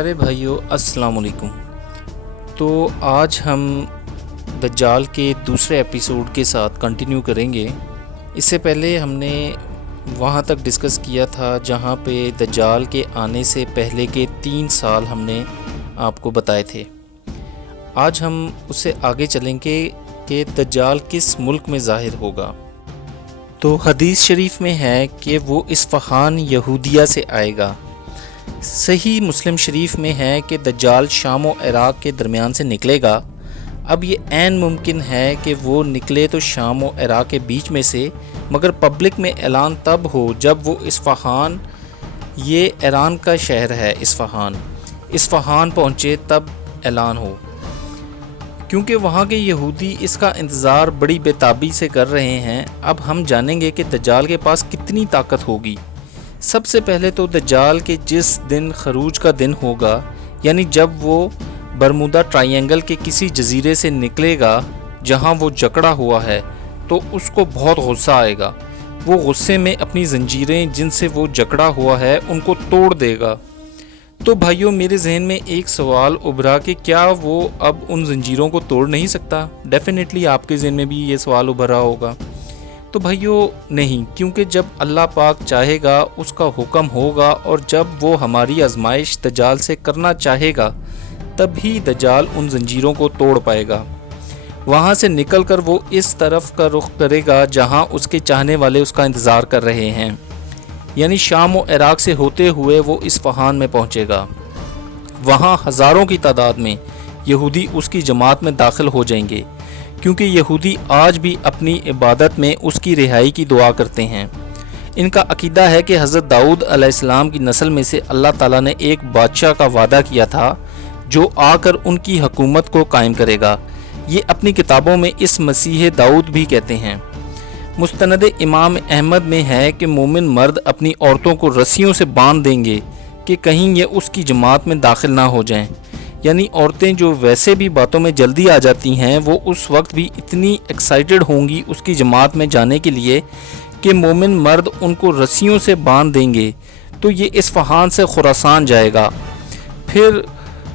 ارے بھائیو السلام علیکم۔ تو آج ہم دجال کے دوسرے ایپیسوڈ کے ساتھ کنٹینیو کریں گے۔ اس سے پہلے ہم نے وہاں تک ڈسکس کیا تھا جہاں پہ دجال کے آنے سے پہلے کے 3 سال ہم نے آپ کو بتائے تھے۔ آج ہم اس سے آگے چلیں گے کہ دجال کس ملک میں ظاہر ہوگا۔ تو حدیث شریف میں ہے کہ وہ اصفہان یہودیہ سے آئے گا۔ صحیح مسلم شریف میں ہے کہ دجال شام و عراق کے درمیان سے نکلے گا۔ اب یہ عین ممکن ہے کہ وہ نکلے تو شام و عراق کے بیچ میں سے، مگر پبلک میں اعلان تب ہو جب وہ اصفہان، یہ ایران کا شہر ہے اصفہان پہنچے تب اعلان ہو، کیونکہ وہاں کے یہودی اس کا انتظار بڑی بے تابی سے کر رہے ہیں۔ اب ہم جانیں گے کہ دجال کے پاس کتنی طاقت ہوگی۔ سب سے پہلے تو دجال کے جس دن خروج کا دن ہوگا، یعنی جب وہ برمودا ٹرائی اینگل کے کسی جزیرے سے نکلے گا جہاں وہ جکڑا ہوا ہے، تو اس کو بہت غصہ آئے گا۔ وہ غصے میں اپنی زنجیریں جن سے وہ جکڑا ہوا ہے ان کو توڑ دے گا۔ تو بھائیوں، میرے ذہن میں ایک سوال ابھرا کہ کیا وہ اب ان زنجیروں کو توڑ نہیں سکتا؟ ڈیفینیٹلی آپ کے ذہن میں بھی یہ سوال ابھرا ہوگا۔ تو بھائیوں نہیں، کیونکہ جب اللہ پاک چاہے گا اس کا حکم ہوگا، اور جب وہ ہماری آزمائش دجال سے کرنا چاہے گا تب ہی دجال ان زنجیروں کو توڑ پائے گا۔ وہاں سے نکل کر وہ اس طرف کا رخ کرے گا جہاں اس کے چاہنے والے اس کا انتظار کر رہے ہیں، یعنی شام و عراق سے ہوتے ہوئے وہ اصفہان میں پہنچے گا۔ وہاں ہزاروں کی تعداد میں یہودی اس کی جماعت میں داخل ہو جائیں گے، کیونکہ یہودی آج بھی اپنی عبادت میں اس کی رہائی کی دعا کرتے ہیں۔ ان کا عقیدہ ہے کہ حضرت داؤد علیہ السلام کی نسل میں سے اللہ تعالیٰ نے ایک بادشاہ کا وعدہ کیا تھا جو آ کر ان کی حکومت کو قائم کرے گا۔ یہ اپنی کتابوں میں اس مسیح داؤد بھی کہتے ہیں۔ مستند امام احمد میں ہے کہ مومن مرد اپنی عورتوں کو رسیوں سے باندھ دیں گے کہ کہیں یہ اس کی جماعت میں داخل نہ ہو جائیں، یعنی عورتیں جو ویسے بھی باتوں میں جلدی آ جاتی ہیں، وہ اس وقت بھی اتنی ایکسائٹڈ ہوں گی اس کی جماعت میں جانے کے لیے کہ مومن مرد ان کو رسیوں سے باندھ دیں گے۔ تو یہ اصفہان سے خراسان جائے گا، پھر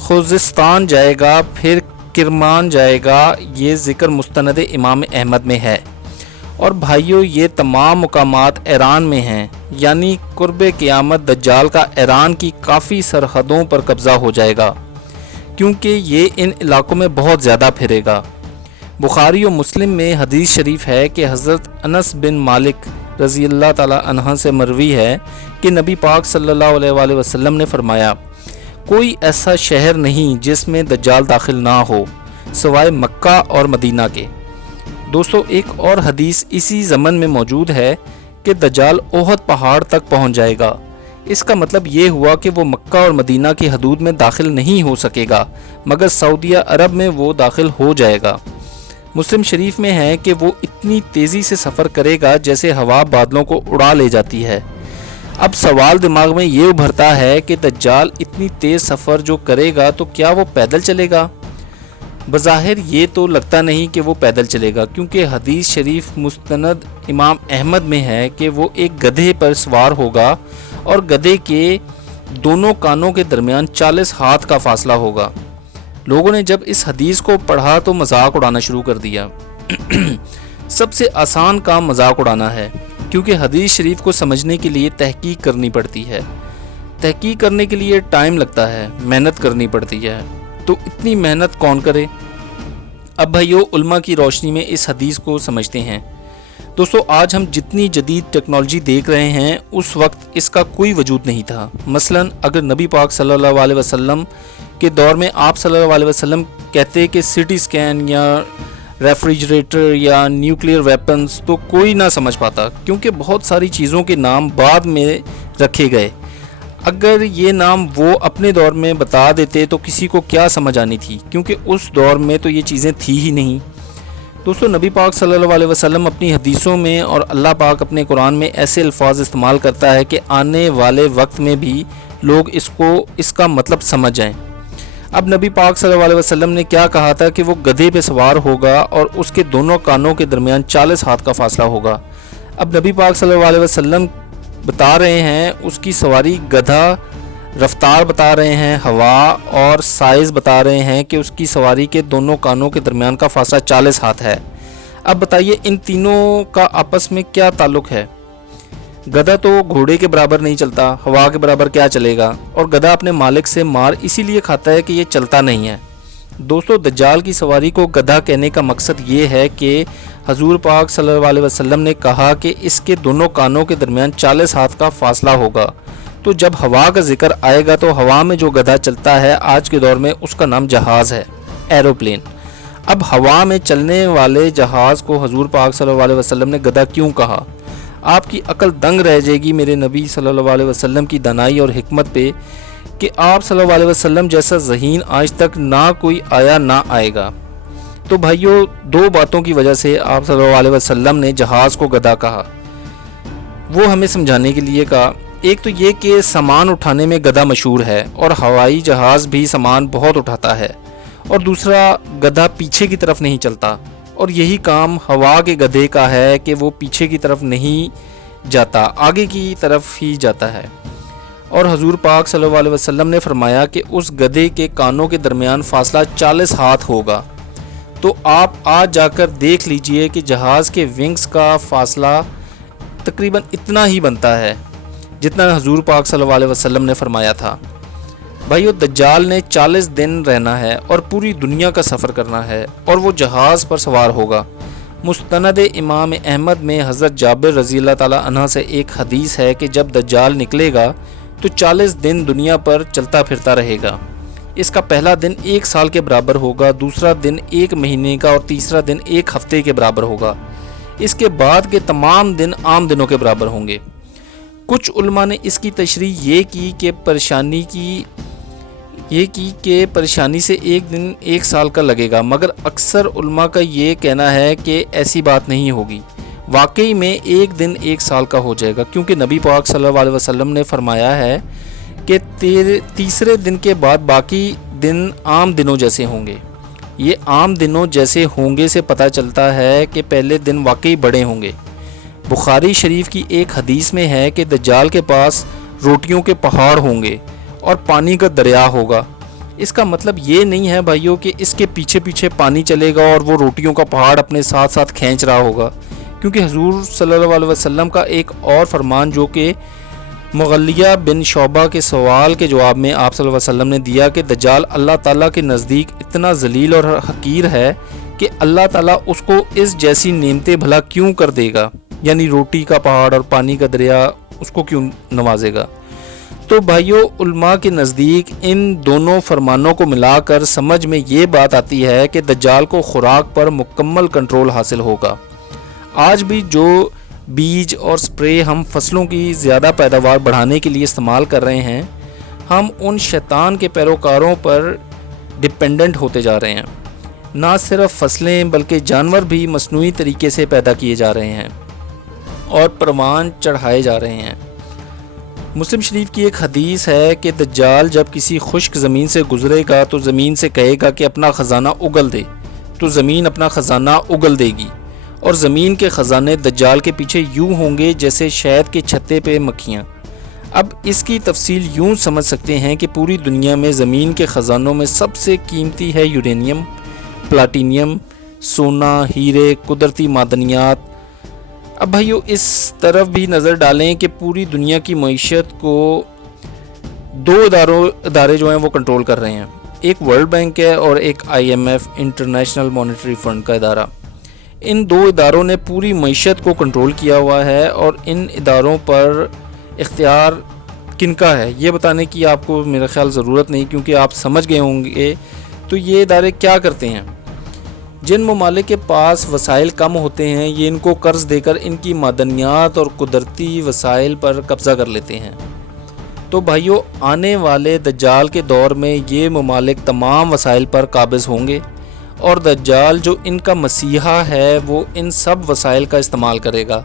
خوزستان جائے گا، پھر کرمان جائے گا۔ یہ ذکر مستند امام احمد میں ہے۔ اور بھائیوں، یہ تمام مقامات ایران میں ہیں، یعنی قرب قیامت دجال کا ایران کی کافی سرحدوں پر قبضہ ہو جائے گا، کیونکہ یہ ان علاقوں میں بہت زیادہ پھرے گا۔ بخاری و مسلم میں حدیث شریف ہے کہ حضرت انس بن مالک رضی اللہ تعالی عنہ سے مروی ہے کہ نبی پاک صلی اللہ علیہ وآلہ وسلم نے فرمایا، کوئی ایسا شہر نہیں جس میں دجال داخل نہ ہو سوائے مکہ اور مدینہ کے۔ دوستو، ایک اور حدیث اسی ضمن میں موجود ہے کہ دجال احد پہاڑ تک پہنچ جائے گا۔ اس کا مطلب یہ ہوا کہ وہ مکہ اور مدینہ کی حدود میں داخل نہیں ہو سکے گا، مگر سعودیہ عرب میں وہ داخل ہو جائے گا۔ مسلم شریف میں ہے کہ وہ اتنی تیزی سے سفر کرے گا جیسے ہوا بادلوں کو اڑا لے جاتی ہے۔ اب سوال دماغ میں یہ ابھرتا ہے کہ دجال اتنی تیز سفر جو کرے گا تو کیا وہ پیدل چلے گا؟ بظاہر یہ تو لگتا نہیں کہ وہ پیدل چلے گا، کیونکہ حدیث شریف مستند امام احمد میں ہے کہ وہ ایک گدھے پر سوار ہوگا اور گدھے کے دونوں کانوں کے درمیان 40 ہاتھ کا فاصلہ ہوگا۔ لوگوں نے جب اس حدیث کو پڑھا تو مذاق اڑانا شروع کر دیا۔ سب سے آسان کام مذاق اڑانا ہے، کیونکہ حدیث شریف کو سمجھنے کے لیے تحقیق کرنی پڑتی ہے۔ تحقیق کرنے کے لیے ٹائم لگتا ہے، محنت کرنی پڑتی ہے، تو اتنی محنت کون کرے؟ اب بھائیو، علماء کی روشنی میں اس حدیث کو سمجھتے ہیں۔ دوستو، آج ہم جتنی جدید ٹیکنالوجی دیکھ رہے ہیں اس وقت اس کا کوئی وجود نہیں تھا۔ مثلا اگر نبی پاک صلی اللہ علیہ وسلم کے دور میں آپ صلی اللہ علیہ وسلم کہتے کہ سی ٹی اسکین یا ریفریجریٹر یا نیوکلیئر ویپنز، تو کوئی نہ سمجھ پاتا، کیونکہ بہت ساری چیزوں کے نام بعد میں رکھے گئے۔ اگر یہ نام وہ اپنے دور میں بتا دیتے تو کسی کو کیا سمجھ آنی تھی، کیونکہ اس دور میں تو یہ چیزیں تھی ہی نہیں۔ دوستو، نبی پاک صلی اللہ علیہ وسلم اپنی حدیثوں میں اور اللہ پاک اپنے قرآن میں ایسے الفاظ استعمال کرتا ہے کہ آنے والے وقت میں بھی لوگ اس کا مطلب سمجھ جائیں۔ اب نبی پاک صلی اللہ علیہ وسلم نے کیا کہا تھا کہ وہ گدھے پہ سوار ہوگا اور اس کے دونوں کانوں کے درمیان 40 ہاتھ کا فاصلہ ہوگا۔ اب نبی پاک صلی اللہ علیہ وسلم بتا رہے ہیں اس کی سواری گدھا رفتار بتا رہے ہیں، ہوا اور سائز بتا رہے ہیں کہ اس کی سواری کے دونوں کانوں کے درمیان کا فاصلہ 40 ہاتھ ہے۔ اب بتائیے ان تینوں کا آپس میں کیا تعلق ہے؟ گدھا تو گھوڑے کے برابر نہیں چلتا، ہوا کے برابر کیا چلے گا، اور گدھا اپنے مالک سے مار اسی لیے کھاتا ہے کہ یہ چلتا نہیں ہے۔ دوستو، دجال کی سواری کو گدھا کہنے کا مقصد یہ ہے کہ حضور پاک صلی اللہ علیہ وسلم نے کہا کہ اس کے دونوں کانوں کے درمیان 40 ہاتھ کا فاصلہ ہوگا، تو جب ہوا کا ذکر آئے گا تو ہوا میں جو گدھا چلتا ہے آج کے دور میں اس کا نام جہاز ہے، ایروپلین۔ اب ہوا میں چلنے والے جہاز کو حضور پاک صلی اللہ علیہ وسلم نے گدھا کیوں کہا؟ آپ کی عقل دنگ رہ جائے گی میرے نبی صلی اللہ علیہ وسلم کی دانائی اور حکمت پہ کہ آپ صلی اللہ علیہ وسلم جیسا ذہین آج تک نہ کوئی آیا نہ آئے گا۔ تو بھائیو، دو باتوں کی وجہ سے آپ صلی اللہ علیہ وسلم نے جہاز کو گدھا کہا، وہ ہمیں سمجھانے کے لیے کہا۔ ایک تو یہ کہ سامان اٹھانے میں گدھا مشہور ہے اور ہوائی جہاز بھی سامان بہت اٹھاتا ہے، اور دوسرا گدھا پیچھے کی طرف نہیں چلتا، اور یہی کام ہوا کے گدھے کا ہے کہ وہ پیچھے کی طرف نہیں جاتا، آگے کی طرف ہی جاتا ہے۔ اور حضور پاک صلی اللہ علیہ وسلم نے فرمایا کہ اس گدھے کے کانوں کے درمیان فاصلہ 40 ہاتھ ہوگا۔ تو آپ آج جا کر دیکھ لیجئے کہ جہاز کے ونگز کا فاصلہ تقریباً اتنا ہی بنتا ہے جتنا حضور پاک صلی اللہ علیہ وسلم نے فرمایا تھا۔ بھائیو، دجال نے 40 دن رہنا ہے اور پوری دنیا کا سفر کرنا ہے، اور وہ جہاز پر سوار ہوگا۔ مستند امام احمد میں حضرت جابر رضی اللہ تعالیٰ عنہ سے ایک حدیث ہے کہ جب دجال نکلے گا تو 40 دن دنیا پر چلتا پھرتا رہے گا۔ اس کا پہلا دن 1 سال کے برابر ہوگا، دوسرا دن 1 مہینے کا، اور تیسرا دن 1 ہفتے کے برابر ہوگا۔ اس کے بعد کے تمام دن عام دنوں کے برابر ہوں گے۔ کچھ علماء نے اس کی تشریح یہ کی کہ پریشانی سے ایک دن 1 سال کا لگے گا، مگر اکثر علماء کا یہ کہنا ہے کہ ایسی بات نہیں ہوگی، واقعی میں ایک دن 1 سال کا ہو جائے گا، کیونکہ نبی پاک صلی اللہ علیہ وسلم نے فرمایا ہے کہ تیسرے دن کے بعد باقی دن عام دنوں جیسے ہوں گے۔ یہ عام دنوں جیسے ہوں گے سے پتہ چلتا ہے کہ پہلے دن واقعی بڑے ہوں گے۔ بخاری شریف کی ایک حدیث میں ہے کہ دجال کے پاس روٹیوں کے پہاڑ ہوں گے اور پانی کا دریا ہوگا۔ اس کا مطلب یہ نہیں ہے بھائیوں کہ اس کے پیچھے پیچھے پانی چلے گا اور وہ روٹیوں کا پہاڑ اپنے ساتھ ساتھ کھینچ رہا ہوگا، کیونکہ حضور صلی اللہ علیہ وسلم کا ایک اور فرمان جو کہ مغلیہ بن شعبہ کے سوال کے جواب میں آپ صلی اللہ علیہ وسلم نے دیا کہ دجال اللہ تعالیٰ کے نزدیک اتنا ذلیل اور حقیر ہے کہ اللہ تعالیٰ اس کو اس جیسی نعمتیں بھلا کیوں کر دے گا، یعنی روٹی کا پہاڑ اور پانی کا دریا اس کو کیوں نوازے گا۔ تو بھائیوں، علماء کے نزدیک ان دونوں فرمانوں کو ملا کر سمجھ میں یہ بات آتی ہے کہ دجال کو خوراک پر مکمل کنٹرول حاصل ہوگا۔ آج بھی جو بیج اور سپرے ہم فصلوں کی زیادہ پیداوار بڑھانے کے لیے استعمال کر رہے ہیں، ہم ان شیطان کے پیروکاروں پر ڈپینڈنٹ ہوتے جا رہے ہیں۔ نہ صرف فصلیں بلکہ جانور بھی مصنوعی طریقے سے پیدا کیے جا رہے ہیں اور پروان چڑھائے جا رہے ہیں۔ مسلم شریف کی ایک حدیث ہے کہ دجال جب کسی خشک زمین سے گزرے گا تو زمین سے کہے گا کہ اپنا خزانہ اگل دے، تو زمین اپنا خزانہ اگل دے گی، اور زمین کے خزانے دجال کے پیچھے یوں ہوں گے جیسے شہد کے چھتے پہ مکھیاں۔ اب اس کی تفصیل یوں سمجھ سکتے ہیں کہ پوری دنیا میں زمین کے خزانوں میں سب سے قیمتی ہے یورینیم، پلاٹینیم، سونا، ہیرے، قدرتی معدنیات۔ اب بھائیو، اس طرف بھی نظر ڈالیں کہ پوری دنیا کی معیشت کو 2 ادارے جو ہیں وہ کنٹرول کر رہے ہیں، ایک ورلڈ بینک ہے اور ایک IMF انٹرنیشنل مانیٹری فنڈ کا ادارہ۔ ان 2 اداروں نے پوری معیشت کو کنٹرول کیا ہوا ہے، اور ان اداروں پر اختیار کن کا ہے یہ بتانے کی آپ کو میرا خیال ضرورت نہیں، کیونکہ آپ سمجھ گئے ہوں گے۔ تو یہ ادارے کیا کرتے ہیں؟ جن ممالک کے پاس وسائل کم ہوتے ہیں، یہ ان کو قرض دے کر ان کی معدنیات اور قدرتی وسائل پر قبضہ کر لیتے ہیں۔ تو بھائیو، آنے والے دجال کے دور میں یہ ممالک تمام وسائل پر قابض ہوں گے، اور دجال جو ان کا مسیحا ہے وہ ان سب وسائل کا استعمال کرے گا۔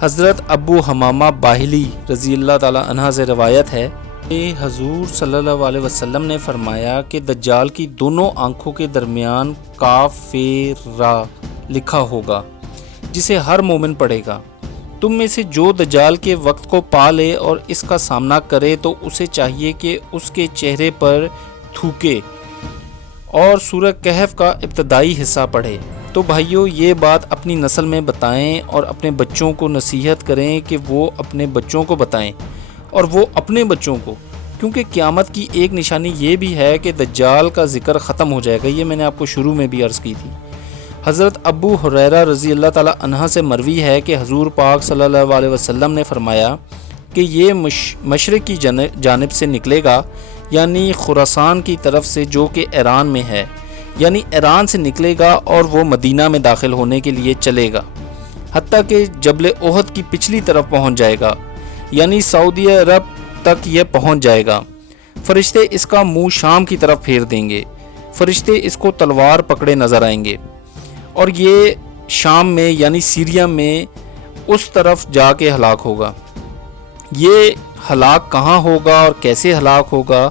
حضرت ابو حمامہ باہلی رضی اللہ تعالیٰ عنہ سے روایت ہے کہ حضور صلی اللہ علیہ وسلم نے فرمایا کہ دجال کی دونوں آنکھوں کے درمیان کاف را لکھا ہوگا، جسے ہر مومن پڑھے گا۔ تم میں سے جو دجال کے وقت کو پا لے اور اس کا سامنا کرے تو اسے چاہیے کہ اس کے چہرے پر تھوکے اور سورہ کہف کا ابتدائی حصہ پڑھے۔ تو بھائیو، یہ بات اپنی نسل میں بتائیں اور اپنے بچوں کو نصیحت کریں کہ وہ اپنے بچوں کو بتائیں اور وہ اپنے بچوں کو، کیونکہ قیامت کی ایک نشانی یہ بھی ہے کہ دجال کا ذکر ختم ہو جائے گا۔ یہ میں نے آپ کو شروع میں بھی عرض کی تھی۔ حضرت ابو ہریرہ رضی اللہ تعالی عنہ سے مروی ہے کہ حضور پاک صلی اللہ علیہ وسلم نے فرمایا کہ یہ مشرق کی جانب سے نکلے گا، یعنی خراسان کی طرف سے، جو کہ ایران میں ہے، یعنی ایران سے نکلے گا اور وہ مدینہ میں داخل ہونے کے لیے چلے گا، حتیٰ کہ جبل احد کی پچھلی طرف پہنچ جائے گا، یعنی سعودی عرب تک یہ پہنچ جائے گا۔ فرشتے اس کا منہ شام کی طرف پھیر دیں گے، فرشتے اس کو تلوار پکڑے نظر آئیں گے، اور یہ شام میں یعنی سیریا میں اس طرف جا کے ہلاک ہوگا۔ یہ ہلاک کہاں ہوگا اور کیسے ہلاک ہوگا؟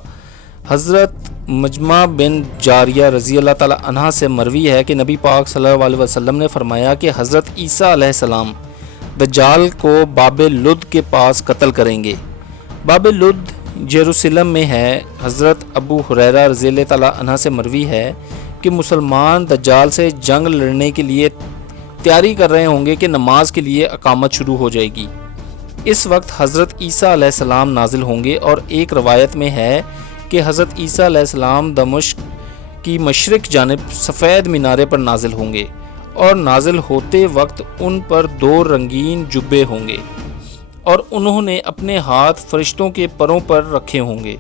حضرت مجمع بن جاریہ رضی اللہ تعالی عنہ سے مروی ہے کہ نبی پاک صلی اللہ علیہ وسلم نے فرمایا کہ حضرت عیسیٰ علیہ السلام دجال کو باب لد کے پاس قتل کریں گے۔ باب لد یروشلم میں ہے۔ حضرت ابو ہریرہ رضی اللہ تعالی عنہ سے مروی ہے کہ مسلمان دجال سے جنگ لڑنے کے لیے تیاری کر رہے ہوں گے کہ نماز کے لیے اقامت شروع ہو جائے گی۔ اس وقت حضرت عیسیٰ علیہ السلام نازل ہوں گے، اور ایک روایت میں ہے کہ حضرت عیسیٰ علیہ السلام دمشق کی مشرق جانب سفید مینارے پر نازل ہوں گے، اور نازل ہوتے وقت ان پر 2 رنگین جبے ہوں گے، اور انہوں نے اپنے ہاتھ فرشتوں کے پروں پر رکھے ہوں گے۔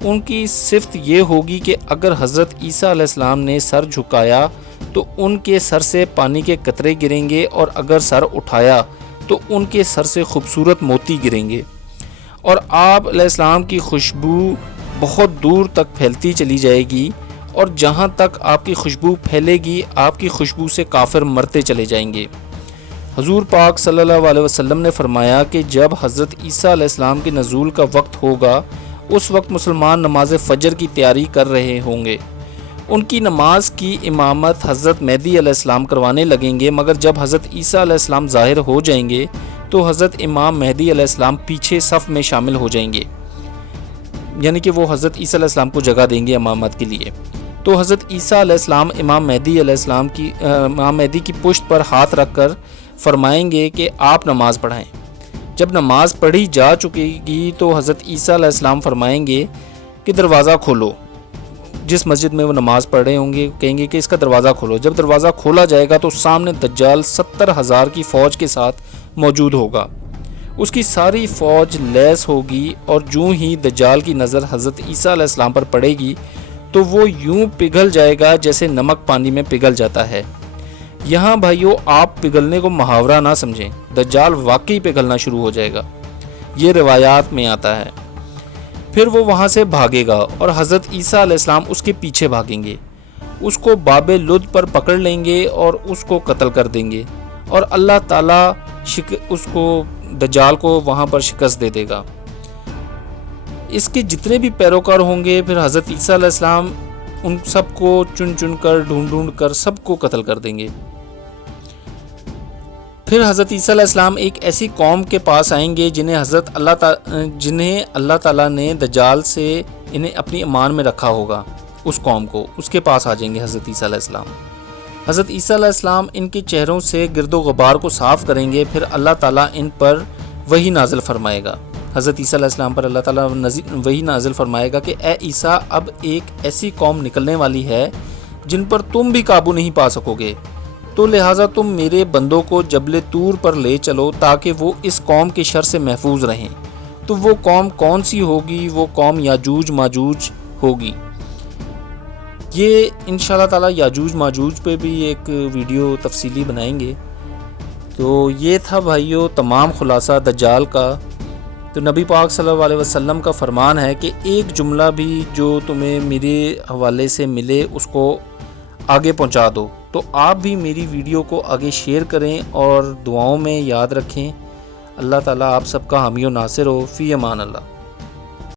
ان کی صفت یہ ہوگی کہ اگر حضرت عیسیٰ علیہ السلام نے سر جھکایا تو ان کے سر سے پانی کے قطرے گریں گے، اور اگر سر اٹھایا تو ان کے سر سے خوبصورت موتی گریں گے، اور آپ علیہ السلام کی خوشبو بہت دور تک پھیلتی چلی جائے گی، اور جہاں تک آپ کی خوشبو پھیلے گی آپ کی خوشبو سے کافر مرتے چلے جائیں گے۔ حضور پاک صلی اللہ علیہ وسلم نے فرمایا کہ جب حضرت عیسیٰ علیہ السلام کے نزول کا وقت ہوگا اس وقت مسلمان نماز فجر کی تیاری کر رہے ہوں گے۔ ان کی نماز کی امامت حضرت مہدی علیہ السلام کروانے لگیں گے، مگر جب حضرت عیسیٰ علیہ السلام ظاہر ہو جائیں گے تو حضرت امام مہدی علیہ السلام پیچھے صف میں شامل ہو جائیں گے، یعنی کہ وہ حضرت عیسیٰ علیہ السلام کو جگہ دیں گے امامت کے لیے۔ تو حضرت عیسیٰ علیہ السلام امام مہدی کی پشت پر ہاتھ رکھ کر فرمائیں گے کہ آپ نماز پڑھائیں۔ جب نماز پڑھی جا چکے گی تو حضرت عیسیٰ علیہ السلام فرمائیں گے کہ دروازہ کھولو۔ جس مسجد میں وہ نماز پڑھ رہے ہوں گے کہیں گے کہ اس کا دروازہ کھولو۔ جب دروازہ کھولا جائے گا تو سامنے دجال 70,000 کی فوج کے ساتھ موجود ہوگا۔ اس کی ساری فوج لیس ہوگی، اور جو ہی دجال کی نظر حضرت عیسیٰ علیہ السلام پر پڑے گی تو وہ یوں پگھل جائے گا جیسے نمک پانی میں پگھل جاتا ہے۔ یہاں بھائیو آپ پگھلنے کو محاورہ نہ سمجھیں، دجال واقعی پگھلنا شروع ہو جائے گا، یہ روایات میں آتا ہے۔ پھر وہ وہاں سے بھاگے گا اور حضرت عیسیٰ علیہ السلام اس کے پیچھے بھاگیں گے، اس کو باب لد پر پکڑ لیں گے اور اس کو قتل کر دیں گے، اور اللہ تعالیٰ اس کو دجال کو وہاں پر شکست دے دے گا۔ اس کے جتنے بھی پیروکار ہوں گے پھر حضرت عیسیٰ علیہ السلام ان سب کو چن چن کر ڈھونڈ کر سب کو قتل کر دیں گے۔ پھر حضرت عیسیٰ علیہ السلام ایک ایسی قوم کے پاس آئیں گے جنہیں اللہ تعالیٰ نے دجال سے انہیں اپنی امان میں رکھا ہوگا، اس قوم کو اس کے پاس آ جائیں گے حضرت عیسیٰ علیہ السلام۔ حضرت عیسیٰ علیہ السلام ان کے چہروں سے گرد و غبار کو صاف کریں گے، پھر اللہ تعالیٰ ان پر وحی نازل فرمائے گا۔ حضرت عیسیٰ علیہ السلام پر اللہ تعالیٰ وحی نازل فرمائے گا کہ اے عیسیٰ، اب ایک ایسی قوم نکلنے والی ہے جن پر تم بھی قابو نہیں پا سکو گے، تو لہٰذا تم میرے بندوں کو جبل طور پر لے چلو تاکہ وہ اس قوم کے شر سے محفوظ رہیں۔ تو وہ قوم کون سی ہوگی؟ وہ قوم یاجوج ماجوج ہوگی۔ یہ انشاءاللہ تعالیٰ یاجوج ماجوج پہ بھی ایک ویڈیو تفصیلی بنائیں گے۔ تو یہ تھا بھائیو تمام خلاصہ دجال کا۔ تو نبی پاک صلی اللہ علیہ وسلم کا فرمان ہے کہ ایک جملہ بھی جو تمہیں میرے حوالے سے ملے اس کو آگے پہنچا دو۔ تو آپ بھی میری ویڈیو کو آگے شیئر کریں اور دعاؤں میں یاد رکھیں۔ اللہ تعالیٰ آپ سب کا حامی و ناصر ہو۔ فی امان اللہ۔